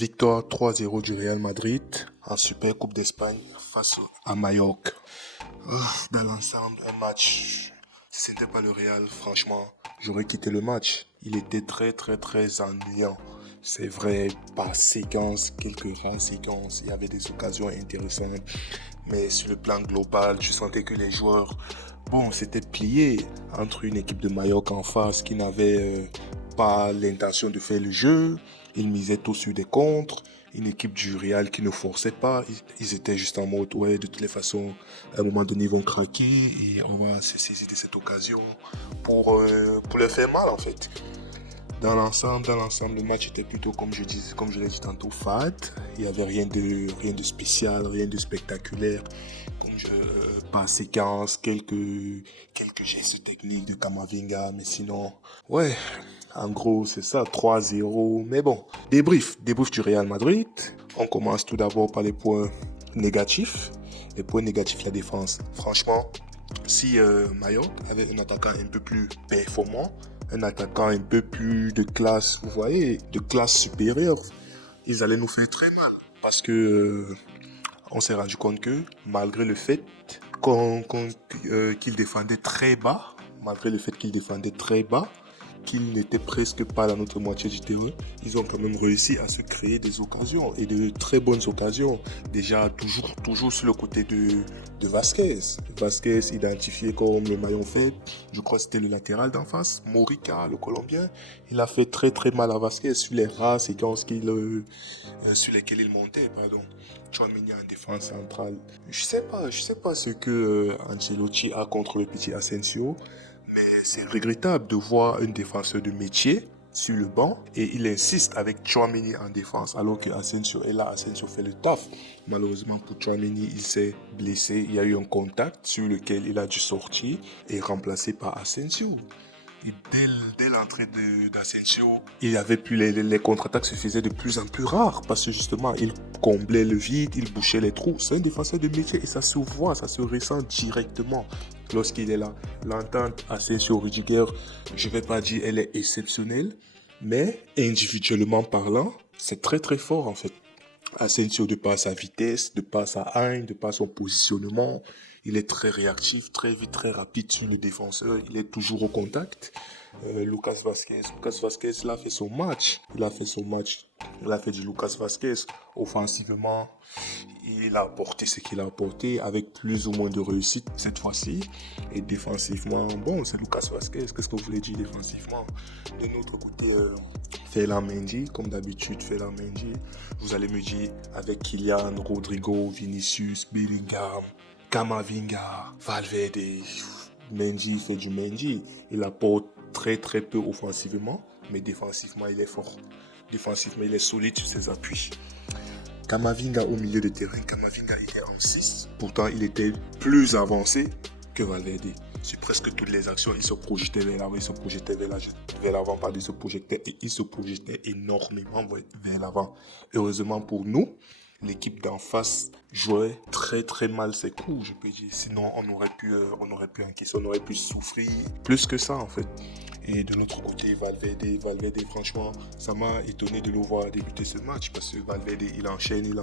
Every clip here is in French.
Victoire 3-0 du Real Madrid en Super Coupe d'Espagne face à Mallorca. Dans l'ensemble, un match, si ce n'était pas le Real, franchement, j'aurais quitté le match. Il était très ennuyant. C'est vrai, par séquence, quelques rares séquences, il y avait des occasions intéressantes. Mais sur le plan global, je sentais que les joueurs, s'étaient pliés entre une équipe de Mallorca en face qui n'avait pas l'intention de faire le jeu. Ils misaient tout sur des contres. Une équipe du Real qui ne forçait pas. Ils étaient juste en mode, ouais, de toutes les façons, à un moment donné, ils vont craquer et on va se saisir de cette occasion pour leur faire mal, en fait. Dans l'ensemble, le match était plutôt, comme je l'ai dit tantôt, fade. Il n'y avait rien de spécial, rien de spectaculaire. Par séquence, quelques gestes techniques de Camavinga, mais sinon, ouais, en gros, c'est ça, 3-0. Mais bon, débrief du Real Madrid. On commence tout d'abord par les points négatifs. Les points négatifs, la défense. Franchement, si Mallorca avait un attaquant un peu plus performant, un attaquant un peu plus de classe, vous voyez, de classe supérieure, ils allaient nous faire très mal. Parce que on s'est rendu compte que malgré le fait qu'ils défendaient très bas, qu'ils n'étaient presque pas à la notre moitié du terrain, ils ont quand même réussi à se créer des occasions et de très bonnes occasions. Déjà, toujours sur le côté de Vasquez. Vasquez identifié comme le maillon faible. Je crois que c'était le latéral d'en face. Morica, le Colombien. Il a fait très mal à Vasquez sur les rares séquences sur lesquelles il montait, pardon. Tchouaméni en défense centrale. Je sais pas ce que Ancelotti a contre le petit Asensio. Mais c'est regrettable de voir un défenseur de métier sur le banc et il insiste avec Tchouaméni en défense alors que Asensio est là, Asensio fait le taf. Malheureusement pour Tchouaméni, il s'est blessé, il y a eu un contact sur lequel il a dû sortir et remplacé par Asensio. Et dès l'entrée d'Asensio, il y avait plus les contre-attaques se faisaient de plus en plus rares parce que justement, il comblait le vide, il bouchait les trous. C'est un défenseur de métier et ça se voit, ça se ressent directement lorsqu'il est là. L'entente Asensio-Rudiger, je ne vais pas dire elle est exceptionnelle, mais individuellement parlant, c'est très fort en fait. Asensio, de par sa vitesse, de par sa haine, de par son positionnement, il est très réactif, très vite, très rapide sur le défenseur. Il est toujours au contact. Lucas Vasquez, il a fait son match. Il a fait du Lucas Vasquez. Offensivement, il a apporté ce qu'il a apporté avec plus ou moins de réussite cette fois-ci. Et défensivement, bon, c'est Lucas Vasquez. Qu'est-ce que vous voulez dire défensivement? De notre côté, Ferland Mendy, comme d'habitude, Ferland Mendy. Vous allez me dire, avec Kylian, Rodrigo, Vinicius, Bellingham, Camavinga, Valverde, Mendy fait du Mendy. Il apporte très peu offensivement, mais défensivement, il est fort. Défensivement, il est solide sur ses appuis. Camavinga au milieu de terrain, Camavinga il est en 6. Pourtant, il était plus avancé que Valverde. Sur presque toutes les actions, il se projetait vers l'avant, il se projetait énormément vers l'avant. Heureusement pour nous, l'équipe d'en face jouait très mal ses coups, je peux dire. Sinon, on aurait pu encaisser, on aurait pu souffrir plus que ça en fait. Et de l'autre côté, Valverde, franchement, ça m'a étonné de le voir débuter ce match parce que Valverde, il enchaîne.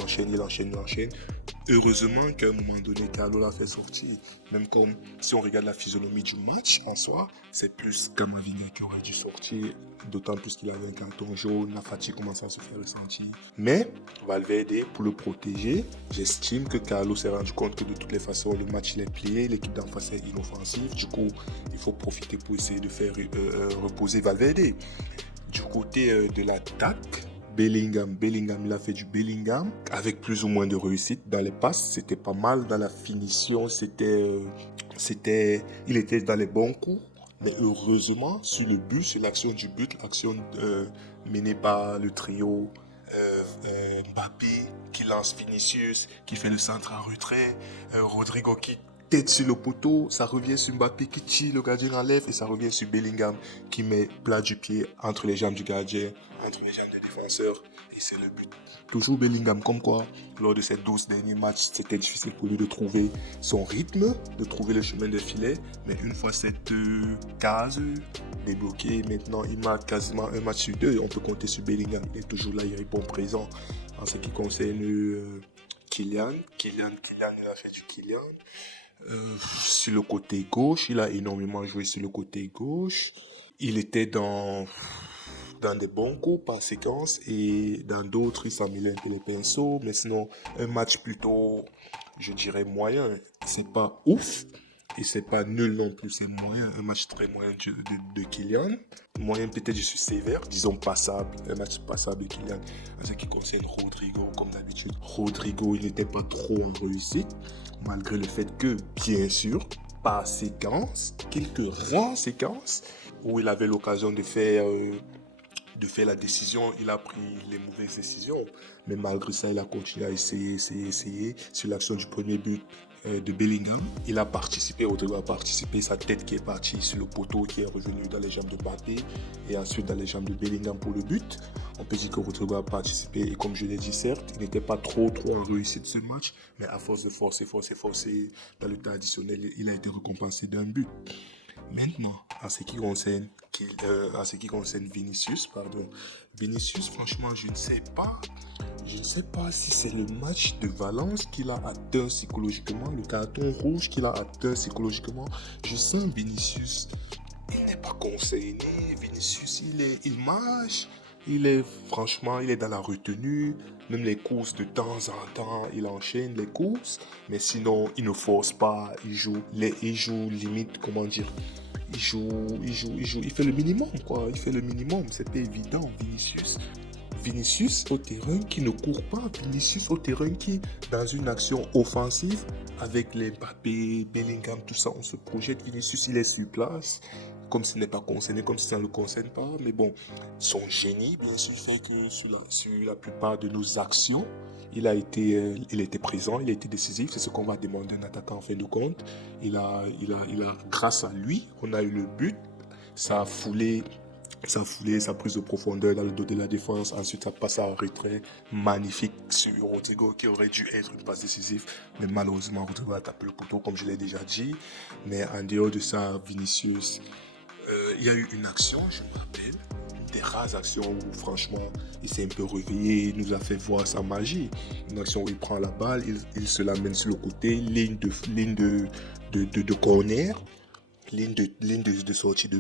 Heureusement qu'à un moment donné, Carlo l'a fait sortir. Même comme si on regarde la physionomie du match en soi, c'est plus Camavinga qui aurait dû sortir, d'autant plus qu'il avait un carton jaune, la fatigue commençait à se faire ressentir. Mais Valverde, pour le protéger, j'estime que Carlo s'est rendu compte que de toutes les façons, le match il est plié, l'équipe d'en face est inoffensive. Du coup, il faut profiter pour essayer de faire reposer Valverde. Du côté de l'attaque, Bellingham, il a fait du Bellingham avec plus ou moins de réussite dans les passes. C'était pas mal dans la finition. Il était dans les bons coups. Mais heureusement, sur le but, sur l'action du but, l'action menée par le trio Mbappé qui lance Vinicius, qui fait le centre en retrait, Rodrigo qui tête sur le poteau, ça revient sur Mbappé qui tire le gardien en lèvres et ça revient sur Bellingham qui met plat du pied entre les jambes du gardien, entre les jambes des défenseurs et c'est le but. Toujours Bellingham, comme quoi, lors de ces 12 derniers matchs, c'était difficile pour lui de trouver son rythme, de trouver le chemin de filet. Mais une fois cette case débloquée, maintenant, il marque quasiment un match sur deux. On peut compter sur Bellingham. Il est toujours là, il répond présent. En ce qui concerne Kylian, il a fait du Kylian. Sur le côté gauche, il a énormément joué sur le côté gauche. Il était dans des bons coups par séquence et dans d'autres, il s'en mêlait un peu les pinceaux. Mais sinon, un match plutôt, je dirais, moyen. C'est pas ouf et c'est pas nul non plus, c'est moyen. Un match très moyen de Kylian. Moyen, peut-être, je suis sévère, disons passable. Un match passable de Kylian. En ce qui concerne Rodrigo, comme d'habitude, Rodrigo, il n'était pas trop en réussite, malgré le fait que, bien sûr, par séquence, quelques rares séquences, où il avait l'occasion de faire la décision, il a pris les mauvaises décisions. Mais malgré ça, il a continué à essayer. Sur l'action du premier but de Bellingham, il a participé, Rodrigo a participé, sa tête qui est partie sur le poteau, qui est revenu dans les jambes de Mbappé, et ensuite dans les jambes de Bellingham pour le but. On peut dire que Rodrigo a participé, et comme je l'ai dit, certes, il n'était pas trop en réussite ce match, mais à force de forcer, dans le temps additionnel, il a été récompensé d'un but. Maintenant, en ce qui concerne Vinicius, franchement, je ne sais pas. Je ne sais pas si c'est le match de Valence qu'il a atteint psychologiquement, le carton rouge qu'il a atteint psychologiquement. Je sens Vinicius, il n'est pas concerné. Vinicius, il marche. Il est dans la retenue. Même les courses, de temps en temps, il enchaîne les courses. Mais sinon, il ne force pas. Il joue limite, comment dire. Il fait le minimum, quoi. Il fait le minimum. C'est pas évident, Vinicius. Vinicius au terrain qui ne court pas. Vinicius au terrain qui, dans une action offensive, avec les Mbappé, Bellingham, tout ça, on se projette. Vinicius, il est sur place, comme s'il n'est pas concerné, comme si ça ne le concerne pas. Mais bon, son génie, bien sûr, fait que sur la plupart de nos actions, il était présent, il a été décisif. C'est ce qu'on va demander à un attaquant en fin de compte. Grâce à lui, on a eu le but. Ça a foulé sa prise de profondeur dans le dos de la défense. Ensuite, ça passe à un retrait magnifique sur Rodrigo qui aurait dû être une passe décisive. Mais malheureusement, Rodrigo a tapé le poteau, comme je l'ai déjà dit. Mais en dehors de ça, Vinicius, il y a eu une action, je me rappelle, des rares actions où franchement, il s'est un peu réveillé, il nous a fait voir sa magie. Une action où il prend la balle, il se l'amène sur le côté, ligne de corner. Ligne de sortie de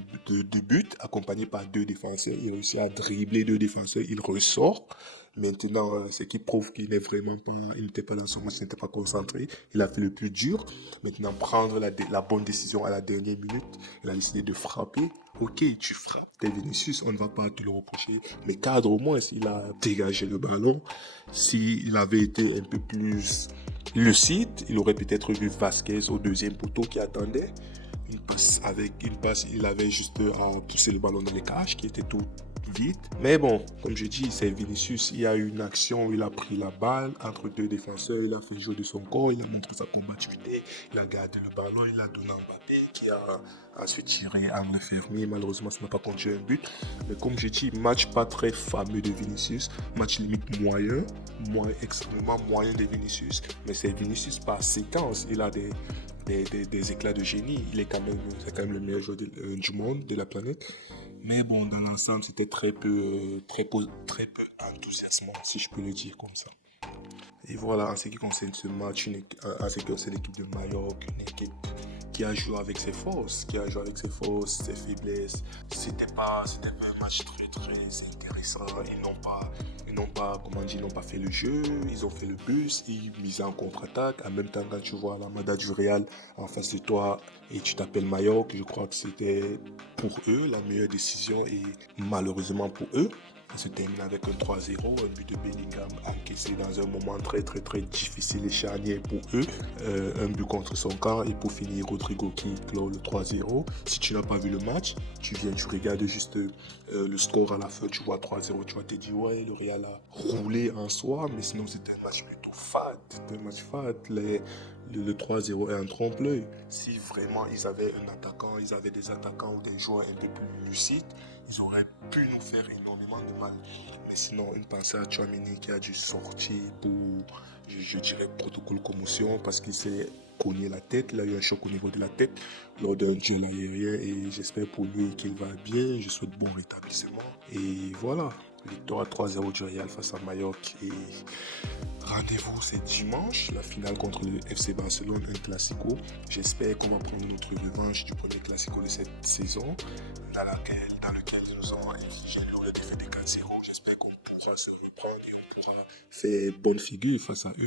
but, accompagné par deux défenseurs. Il réussit à dribbler deux défenseurs, il ressort. Maintenant, ce qui prouve qu'il n'était pas dans son match, il n'était pas concentré. Il a fait le plus dur. Maintenant, prendre la bonne décision à la dernière minute. Il a décidé de frapper. Ok, tu frappes, t'es Vinicius, on ne va pas te le reprocher. Mais cadre au moins, s'il a dégagé le ballon, s'il avait été un peu plus lucide, il aurait peut-être vu Vasquez au deuxième poteau qui attendait. Une passe, il avait juste à pousser le ballon dans les cages qui était tout vite. Mais bon, comme je dis, c'est Vinicius. Il y a eu une action où il a pris la balle entre deux défenseurs, il a fait jouer de son corps, il a montré sa combativité, il a gardé le ballon, il a donné à Mbappé qui a ensuite tiré angle fermé. Malheureusement, ça n'a pas conduit un but. Mais comme je dis, match pas très fameux de Vinicius, match limite moyen, extrêmement moyen de Vinicius. Mais c'est Vinicius par séquence, il a des éclats de génie. C'est quand même le meilleur joueur du monde, de la planète. Mais bon, dans l'ensemble, c'était très peu enthousiasmant, si je peux le dire comme ça. Et voilà, en ce qui concerne ce match, en ce qui concerne l'équipe de Majorque, une équipe qui a joué avec ses forces, ses faiblesses. C'était pas un match très très intéressant. Ils n'ont pas fait le jeu, ils ont fait le bus, ils misaient en contre-attaque. En même temps, quand tu vois la Mada du Real en face de toi et tu t'appelles Majorque, je crois que c'était pour eux la meilleure décision et malheureusement pour eux, ça se termine avec un 3-0, un but de Bellingham encaissé dans un moment très très très difficile et charnière pour eux. Un but contre son camp et pour finir Rodrigo qui clôt le 3-0. Si tu n'as pas vu le match, tu regardes juste le score à la fin, tu vois 3-0, tu vas te dire ouais, le Real a roulé en soi, mais sinon c'était un match plutôt fade, c'était un match fade. Le 3-0 est un trompe-l'œil. Si vraiment ils avaient un attaquant, ils avaient des attaquants ou des joueurs un peu plus lucides, ils auraient pu nous faire énormément de mal. Mais sinon, une pensée à Tchouaméni qui a dû sortir pour, je dirais, protocole commotion parce qu'il s'est cogné la tête. Il a eu un choc au niveau de la tête lors d'un duel aérien et j'espère pour lui qu'il va bien. Je souhaite bon rétablissement. Et voilà, victoire 3-0 du Real face à Mallorca. Et rendez-vous, c'est dimanche, la finale contre le FC Barcelone, un classico. J'espère qu'on va prendre notre revanche du premier classico de cette saison, dans lequel ils nous ont infligé le défaite de 4-0. J'espère qu'on pourra se reprendre et on pourra faire bonne figure face à eux.